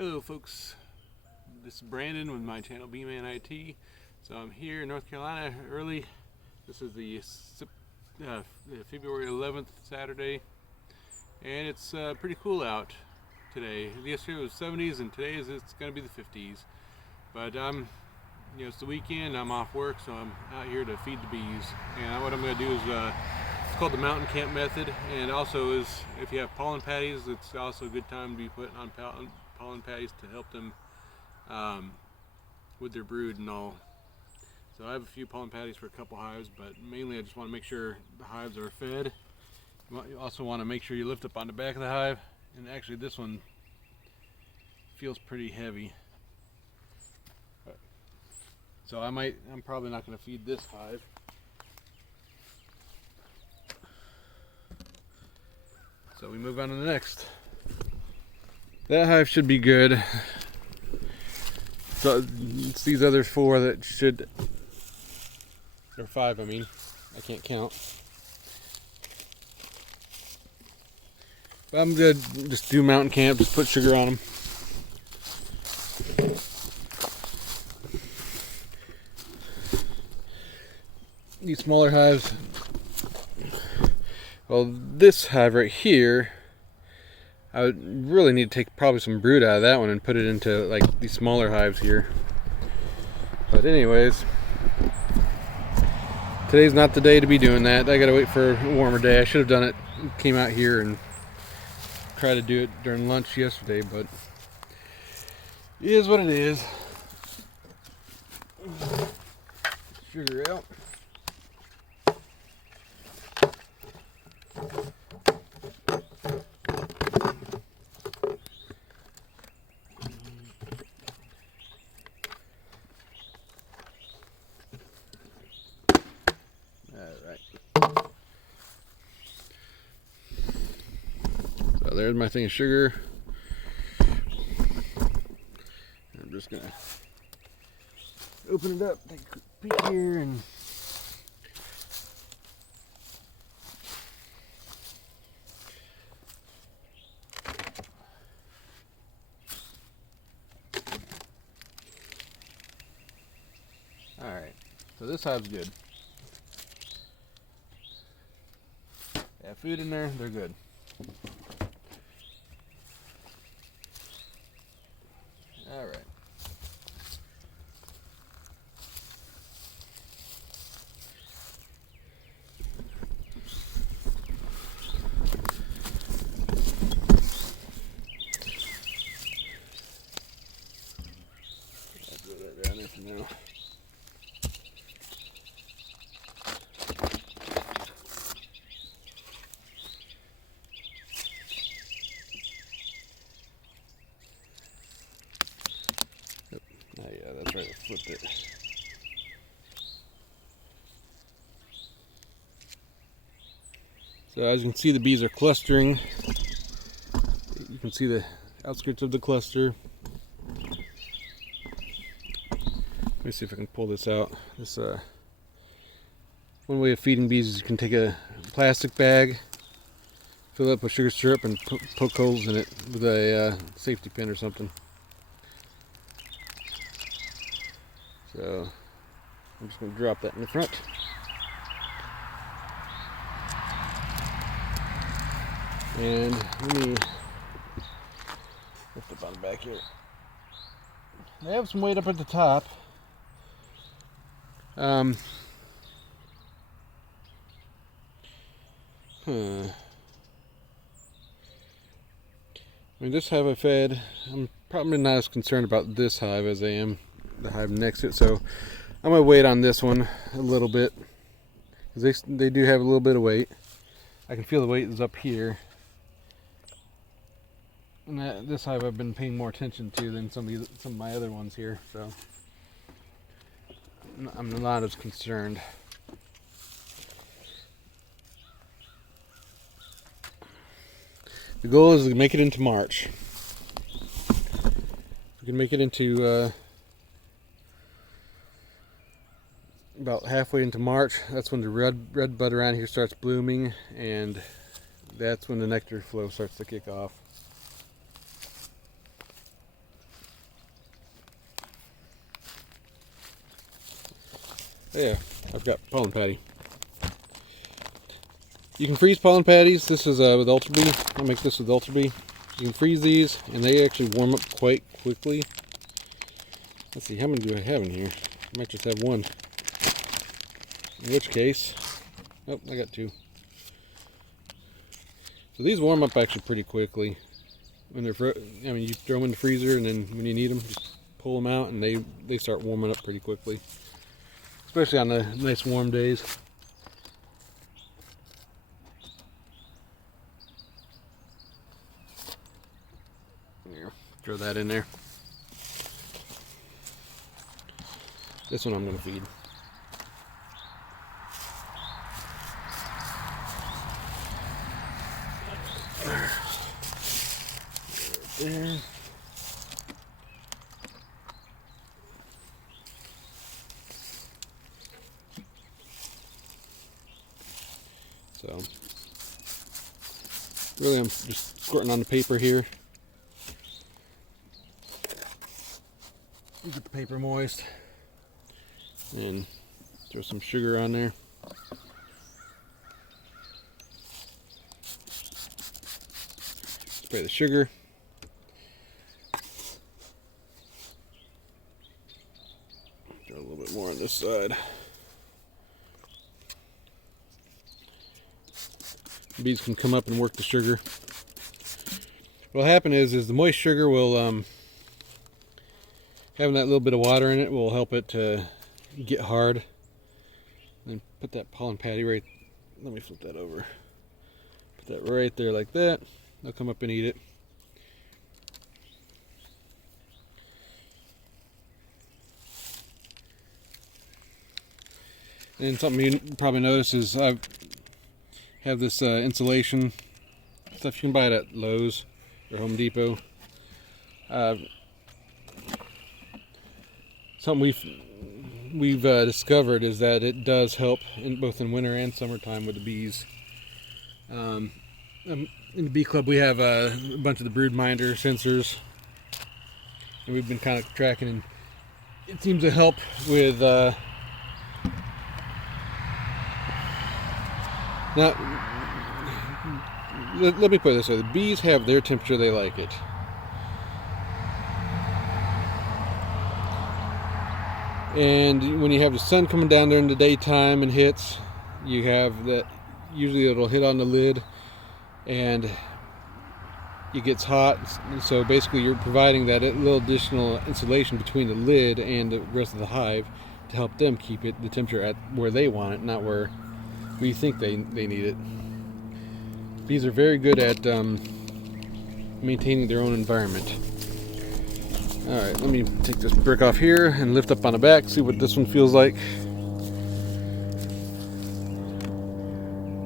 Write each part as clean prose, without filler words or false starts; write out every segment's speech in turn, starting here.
Hello folks, this is Brandon with my channel B-Man IT. So I'm here in North Carolina early. This is the February 11th, Saturday, and it's pretty cool out today. Yesterday was 70s and today it's going to be the 50s. But it's the weekend, I'm off work, so I'm out here to feed the bees. And what I'm going to do is, it's called the mountain camp method, and also is if you have pollen patties, it's also a good time to be putting on pollen patties to help them with their brood and all. So I have a few pollen patties for a couple hives, but mainly I just want to make sure the hives are fed. You also want to make sure you lift up on the back of the hive, and actually this one feels pretty heavy. So I'm probably not going to feed this hive. So we move on to the next. That hive should be good. So it's these other four that should, or five I mean, I can't count. But I'm good, just do mountain camp, just put sugar on them. These smaller hives, well, this hive right here, I would really need to take probably some brood out of that one and put it into like these smaller hives here. But anyways, today's not the day to be doing that. I gotta wait for a warmer day. I should have done it, came out here and tried to do it during lunch yesterday, but it is what it is. Sugar out. So there's my thing of sugar. I'm just gonna open it up, take a quick peek here, and alright, so this hive's good. They have food in there, they're good. Alright. I'll throw that down there for now. Oh yeah, that's right, I flipped it. So as you can see, the bees are clustering. You can see the outskirts of the cluster. Let me see if I can pull this out. This one way of feeding bees is you can take a plastic bag, fill it up with sugar syrup, and poke holes in it with a safety pin or something. So I'm just going to drop that in the front. And let me lift up on the back here. They have some weight up at the top. I mean, this hive I fed, I'm probably not as concerned about this hive as I am the hive next to it, so I'm gonna wait on this one a little bit, because they do have a little bit of weight. I can feel the weight is up here, and this hive I've been paying more attention to than some of my other ones here, so I'm not as concerned. The goal is to make it into March. We can make it into about halfway into March. That's when the red bud around here starts blooming, and that's when the nectar flow starts to kick off. Yeah, I've got pollen patty. You can freeze pollen patties. This is with Ultra Bee. I'll make this with Ultra Bee. You can freeze these, and they actually warm up quite quickly. Let's see, how many do I have in here? I might just have one. In which case, oh, I got two. So these warm up actually pretty quickly. When they're, I mean, you throw them in the freezer, and then when you need them, just pull them out, and they start warming up pretty quickly. Especially on the nice warm days. Here, throw that in there. This one I'm going to feed. There. So, really I'm just squirting on the paper here. Get the paper moist. And throw some sugar on there. Spray the sugar. Throw a little bit more on this side. Bees can come up and work the sugar. What'll happen is the moist sugar will, having that little bit of water in it will help it to get hard. Then put that pollen patty right, let me flip that over. Put that right there like that. They'll come up and eat it. And something you probably notice is I have this insulation stuff. You can buy it at Lowe's or Home Depot. Something we've discovered is that it does help both in winter and summertime with the bees. In the bee club we have a bunch of the brood minder sensors, and we've been kind of tracking, and it seems to help with now let me put it this way: the bees have their temperature, they like it. And when you have the sun coming down during the daytime and hits, you have that, usually it'll hit on the lid and it gets hot. So basically you're providing that little additional insulation between the lid and the rest of the hive to help them keep the temperature at where they want it, not where we think they need it. Bees are very good at maintaining their own environment. Alright, let me take this brick off here and lift up on the back, see what this one feels like.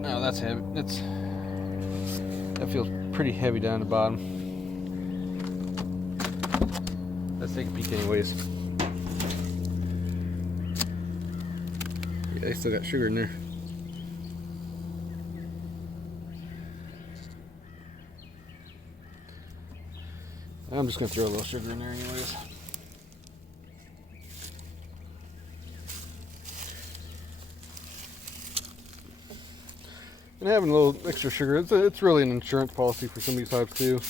Oh, that's heavy. That feels pretty heavy down the bottom. Let's take a peek anyways. Yeah, they still got sugar in there. I'm just going to throw a little sugar in there anyways. And having a little extra sugar, it's really an insurance policy for some of these hives too.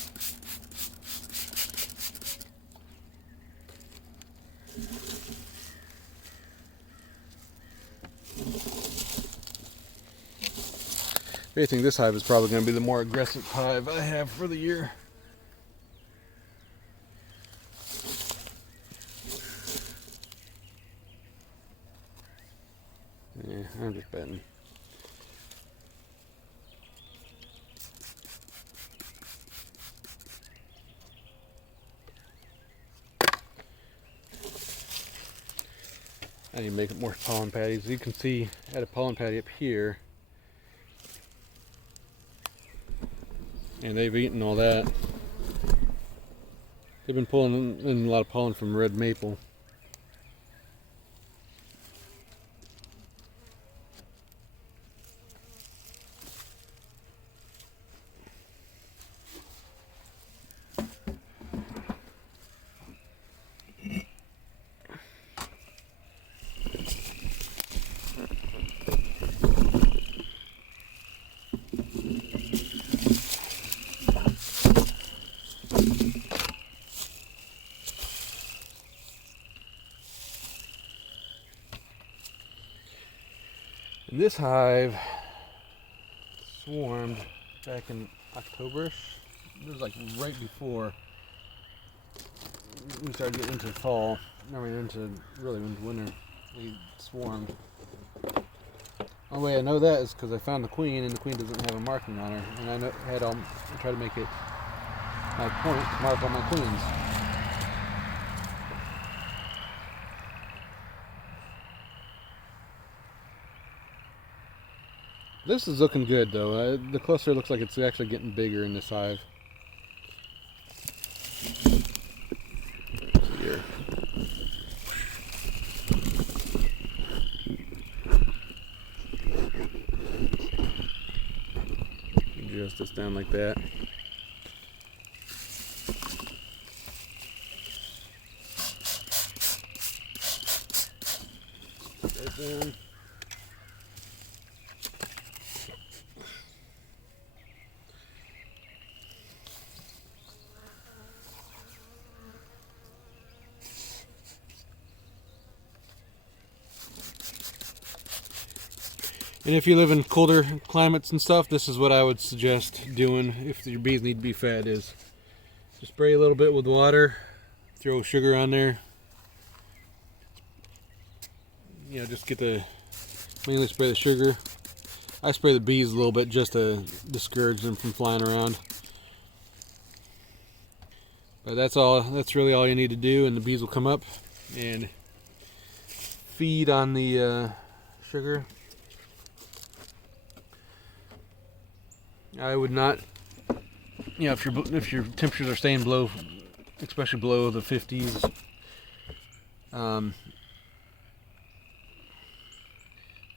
I think this hive is probably going to be the more aggressive hive I have for the year. Yeah, I'm just betting. I need to make it more pollen patties. You can see I had a pollen patty up here, and they've eaten all that. They've been pulling in a lot of pollen from red maple. This hive swarmed back in October-ish. It was like right before we started getting into fall. I mean, into winter. They swarmed. The only way I know that is because I found the queen, and the queen doesn't have a marking on her. And I tried to make it my point to mark all my queens. This is looking good though. The cluster looks like it's actually getting bigger in this hive. Here. Adjust this down like that. Put that down. And if you live in colder climates and stuff, this is what I would suggest doing if your bees need to be fed, is just spray a little bit with water, throw sugar on there. You know, just mainly spray the sugar. I spray the bees a little bit just to discourage them from flying around. But that's really all you need to do, and the bees will come up and feed on the sugar. I would not, you know, if your temperatures are staying below, especially below the 50s, I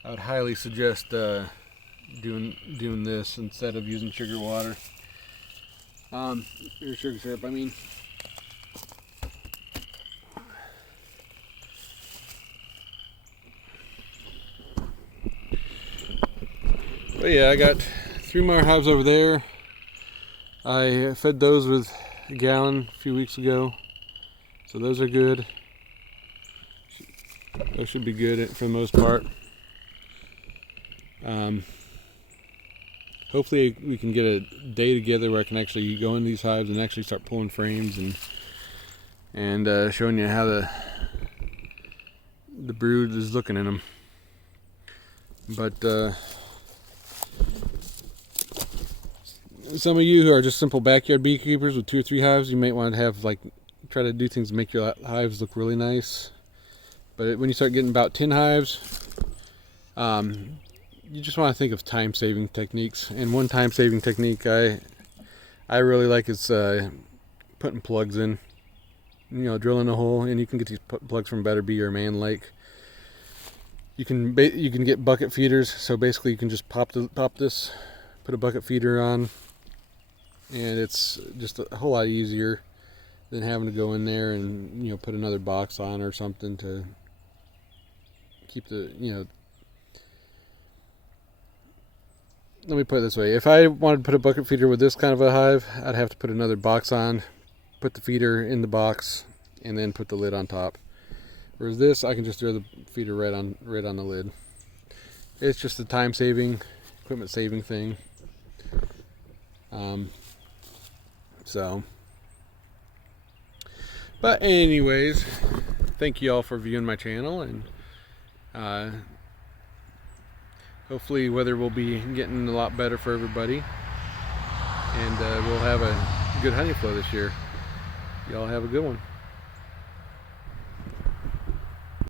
would highly suggest doing this instead of using sugar water. Or sugar syrup, I mean. But yeah, I got 3 more hives over there. I fed those with a gallon a few weeks ago, so those are good. Those should be good for the most part. Hopefully we can get a day together where I can actually go in these hives and actually start pulling frames and showing you how the brood is looking in them. But some of you who are just simple backyard beekeepers with 2 or 3 hives, you might want to have try to do things to make your hives look really nice. But when you start getting about 10 hives, you just want to think of time-saving techniques. And one time-saving technique I really like is putting plugs in. You know, drilling a hole, and you can get these plugs from Better Bee or Man Lake. You can get bucket feeders. So basically, you can just pop this, put a bucket feeder on, and it's just a whole lot easier than having to go in there and, you know, put another box on or something to keep the, you know. Let me put it this way. If I wanted to put a bucket feeder with this kind of a hive, I'd have to put another box on, put the feeder in the box, and then put the lid on top. Whereas this, I can just throw the feeder right on the lid. It's just a time-saving, equipment-saving thing. But anyways, thank you all for viewing my channel, and hopefully weather will be getting a lot better for everybody, and we'll have a good honey flow this year. Y'all have a good one.